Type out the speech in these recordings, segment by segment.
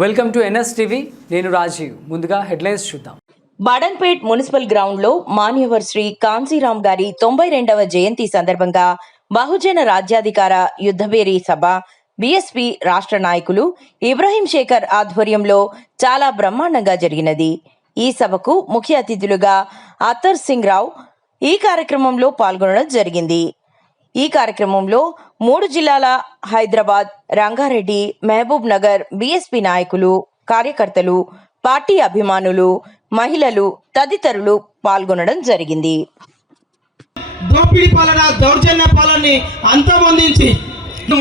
Welcome to NS TV. నేను రాజీవ్. ముందుగా headlines చూద్దాం. బాడన్పేట్ మున్సిపల్ గ్రౌండ్ లో మాన్యవర్ శ్రీ కాంశీరాం గారి 92వ జయంతి సందర్భంగా బహుజన రాజ్యాధికార యుద్ధభేరీ సభ బీఎస్పీ రాష్ట్ర నాయకులు ఇబ్రహీం శేఖర్ ఆధ్వర్యంలో చాలా బ్రహ్మాండంగా జరిగినది. ఈ సభకు ముఖ్య అతిథులుగా అత్తర్ సింగ్ రావు ఈ కార్యక్రమంలో పాల్గొనడం జరిగింది. ఈ కార్యక్రమంలో 3 జిల్లాల హైదరాబాద్, రంగారెడ్డి, మహబూబ్ నగర్ బీఎస్పీ నాయకులు, కార్యకర్తలు, పార్టీ అభిమానులు, మహిళలు తదితరులు పాల్గొనడం జరిగింది. దోపిడీ పాలన, దౌర్జన్య పాలనని అంతమొందించి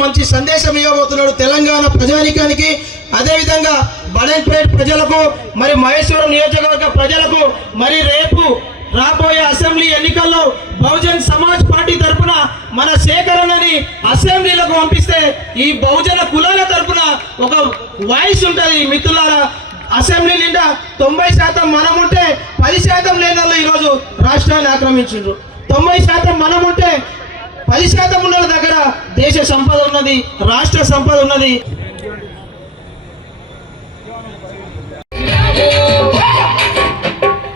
మంచి సందేశం ఇవ్వబోతున్నాడు తెలంగాణ ప్రజానికానికి, అదేవిధంగా బడన్పేట్ ప్రజలకు, మరి మహేశ్వరం నియోజకవర్గ ప్రజలకు, మరి రేపు రాబోయే అసెంబ్లీ ఎన్నికల్లో బహుజన్ సమాజ్ పార్టీ తరఫున మన శేఖరన్నని అసెంబ్లీలకు పంపిస్తే ఈ బహుజన కులాల తరఫున ఒక వాయిస్ ఉంటుంది. మిత్రులారా, అసెంబ్లీ నిండా 90% మనం ఉంటే 10% లేని వాళ్ళు ఈరోజు రాష్ట్రాన్ని ఆక్రమించారు. 90% మనం ఉంటే 10% ఉన్న దగ్గర దేశ సంపద ఉన్నది, రాష్ట్ర సంపద ఉన్నది.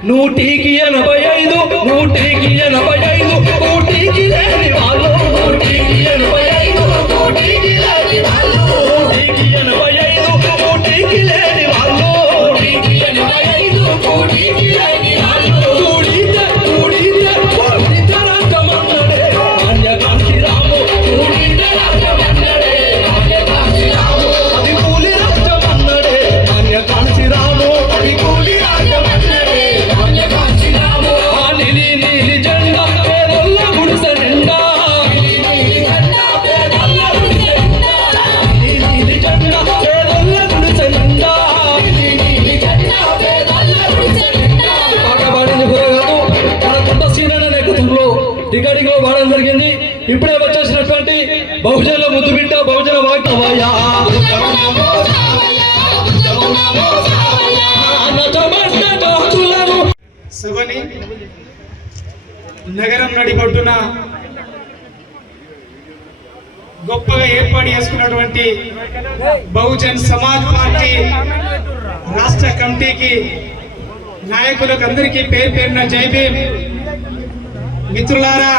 నూటికి 85, నూటికి 85, కోటికి లేని వాళ్ళు, నూటికి 85, కోటికి లేని వాళ్ళు, నూటికి 85, కోటికి లేని వాళ్ళు, నూటికి 85, కోటికి లేని వాళ్ళు. కూడితే కూడితే రాజ్యమన్నడే కాంశీరాము, కూడితే రాజ్యమన్నడే కాంశీరాము, అది కూలి రాజ్యమన్నడే కాంశీరాము, అది కూలి రాజ్యమన్నడే. రికార్డింగ్ లో వాడడం జరిగింది. ఇప్పుడే వచ్చేసినటువంటి బహుజన ముద్దు బిడ్డ, బహుజన వాగ్దవయ్యా సభని నగరం నడిబొడ్డున గొప్పగా ఏర్పాటు చేసుకున్నటువంటి బహుజన్ సమాజ్ పార్టీ రాష్ట్ర కమిటీకి, నాయకులకు అందరికీ పేరు పేరున జై భీమ్. మిత్రులారా,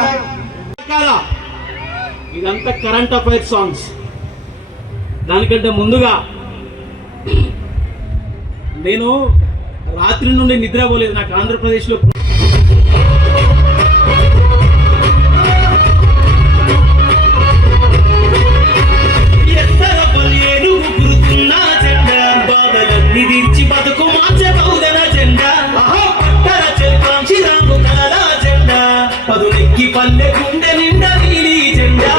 ఇదంతా కరెంట్ అఫైర్ సాంగ్స్. దానికంటే ముందుగా నేను రాత్రి నుండి నిద్రపోలేదు. నాకు ఆంధ్రప్రదేశ్లో పల్లె గుండె నిండా నీలి జెండా,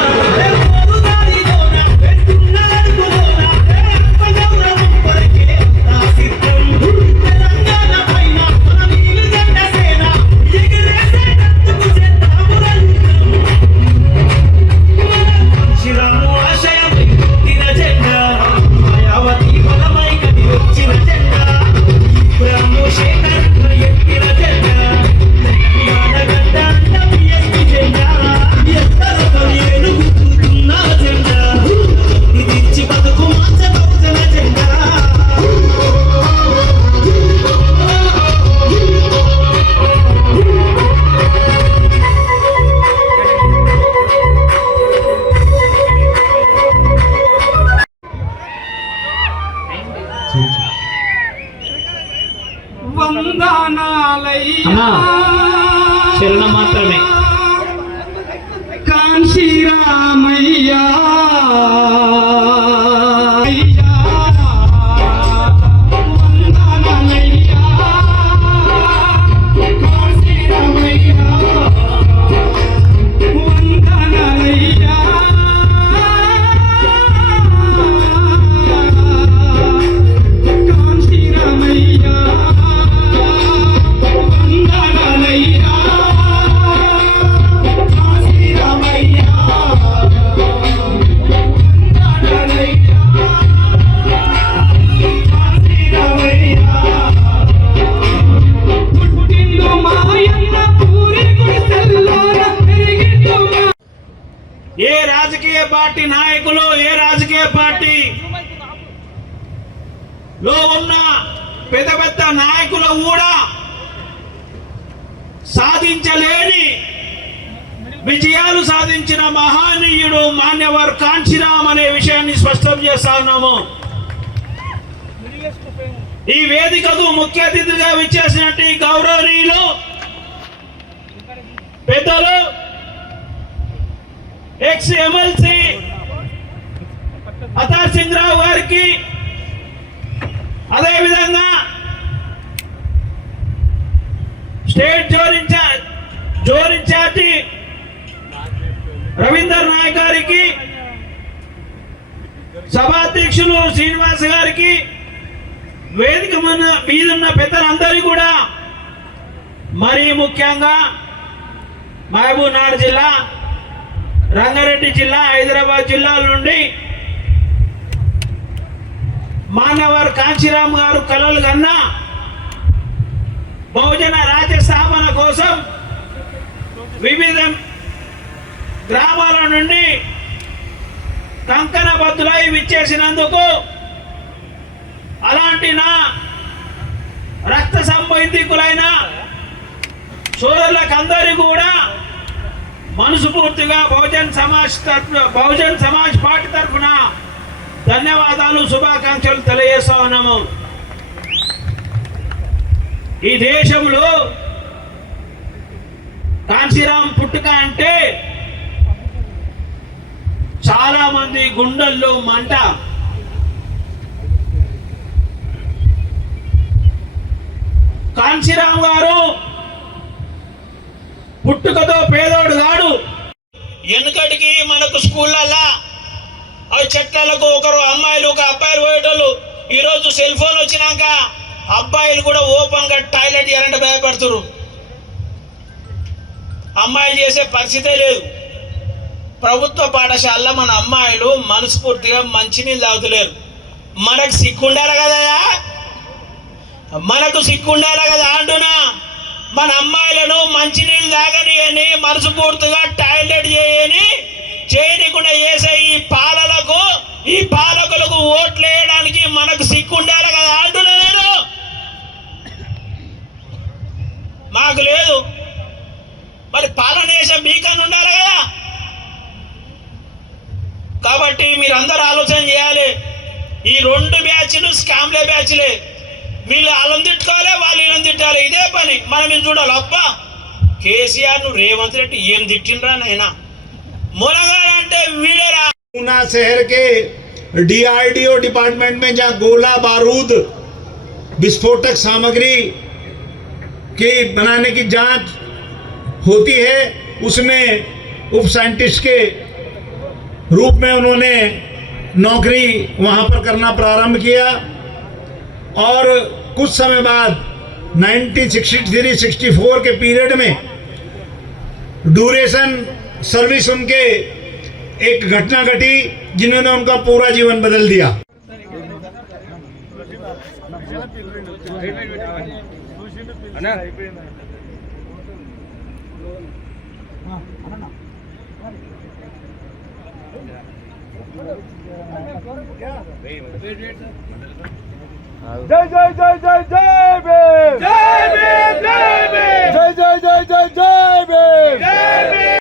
శరణం మాత్రమే. కాంశీరామయ్యా లో ఉన్న పెద్ద పెద్ద నాయకులు కూడా సాధించలేని విజయాలు సాధించిన మహానీయుడు మాన్యవర్ కాంచీరామ్ అనే విషయాన్ని స్పష్టం చేస్తా ఉన్నాము. ఈ వేదికకు ముఖ్య అతిథిగా విచ్చేసినట్టు గౌరవనీయులు పెద్దలు ఎక్స్ ఎమ్మెల్సీ అతార్ సింగ్ రావు గారికి, అదేవిధంగా state zone incharge Ravinder Naik గారికి, సభాధ్యక్షులు శ్రీనివాస్ గారికి, వేదిక మీదున్న పెద్దలందరికీ కూడా, మరీ ముఖ్యంగా మహబూబ్నగర్ జిల్లా, రంగారెడ్డి జిల్లా, హైదరాబాద్ జిల్లాల నుండి మాన్యవర్ కాంచీరామ్ గారు కలలు కన్నా బహుజన రాజ్య స్థాపన కోసం వివిధ గ్రామాల నుండి కంకణబద్దులై విచ్చేసినందుకు, అలాంటి నా రక్త సంబంధికులైన సోదరులకు అందరికీ కూడా మనస్ఫూర్తిగా బహుజన్ సమాజ్ పార్టీ తరఫున ధన్యవాదాలు, శుభాకాంక్షలు తెలియజేస్తా ఉన్నాము. ఈ దేశంలో కాంచీరామ్ పుట్టుక అంటే చాలా మంది గుండెల్లో మంట. కాంచీరామ్ గారు పుట్టుకతో పేదోడు కాడు. వెనుకటికి మనకు స్కూళ్ళల్లో అవి చెట్లకు ఒకరు అమ్మాయిలు ఒక అబ్బాయిలు పోయేటోళ్ళు. ఈరోజు సెల్ ఫోన్ వచ్చినాక అబ్బాయిలు కూడా ఓపెన్ గా టాయిలెట్ చేయాలంటే భయపడుతున్నారు. అమ్మాయిలు చేసే పరిస్థితే లేదు. ప్రభుత్వ పాఠశాలలో మన అమ్మాయిలు మనస్ఫూర్తిగా మంచినీళ్ళు తాగుతలేరు. మనకు సిగ్గుండాలి కదయా, మనకు సిగ్గుండాలి కదా అంటున్నా. మన అమ్మాయిలను మంచినీళ్ళు తాగని అని, మనస్ఫూర్తిగా టాయిలెట్ చేయకుండా చేసే ఈ పాలకులకు ఓట్లు వేయడానికి మనకు సిగ్గుండాలి కదా అంటున్నా నేను. మాకు లేదు, మరి పాలన చేసే మీకన్నా ఉండాలి కదా. కాబట్టి మీరందరూ ఆలోచన చేయాలి. ఈ రెండు బ్యాచ్లు స్కామ్లే బ్యాచ్లే. వీళ్ళు వాళ్ళని తిట్టుకోవాలి, వాళ్ళు వీళ్ళని తిట్టాలి, ఇదే పని. మనం ఇది చూడాలి. అబ్బా కేసీఆర్ ను రేవంత్ రెడ్డి ఏం తిట్టిండ్రా నాయనా, మునగాడు అంటే వీడేరా. पूना शहर के DRDO डिपार्टमेंट में जहाँ गोला बारूद विस्फोटक सामग्री की बनाने की जांच होती है, उसमें उप साइंटिस्ट के रूप में उन्होंने नौकरी वहाँ पर करना प्रारंभ किया और कुछ समय बाद 1963-64 के पीरियड में ड्यूरेशन सर्विस उनके एक घटना घटी जिन्होंने उनका पूरा जीवन बदल दिया. जय जय जय जय जय भीम, जय भीम, जय भीम, जय जय जय जय जय भीम, जय भीम.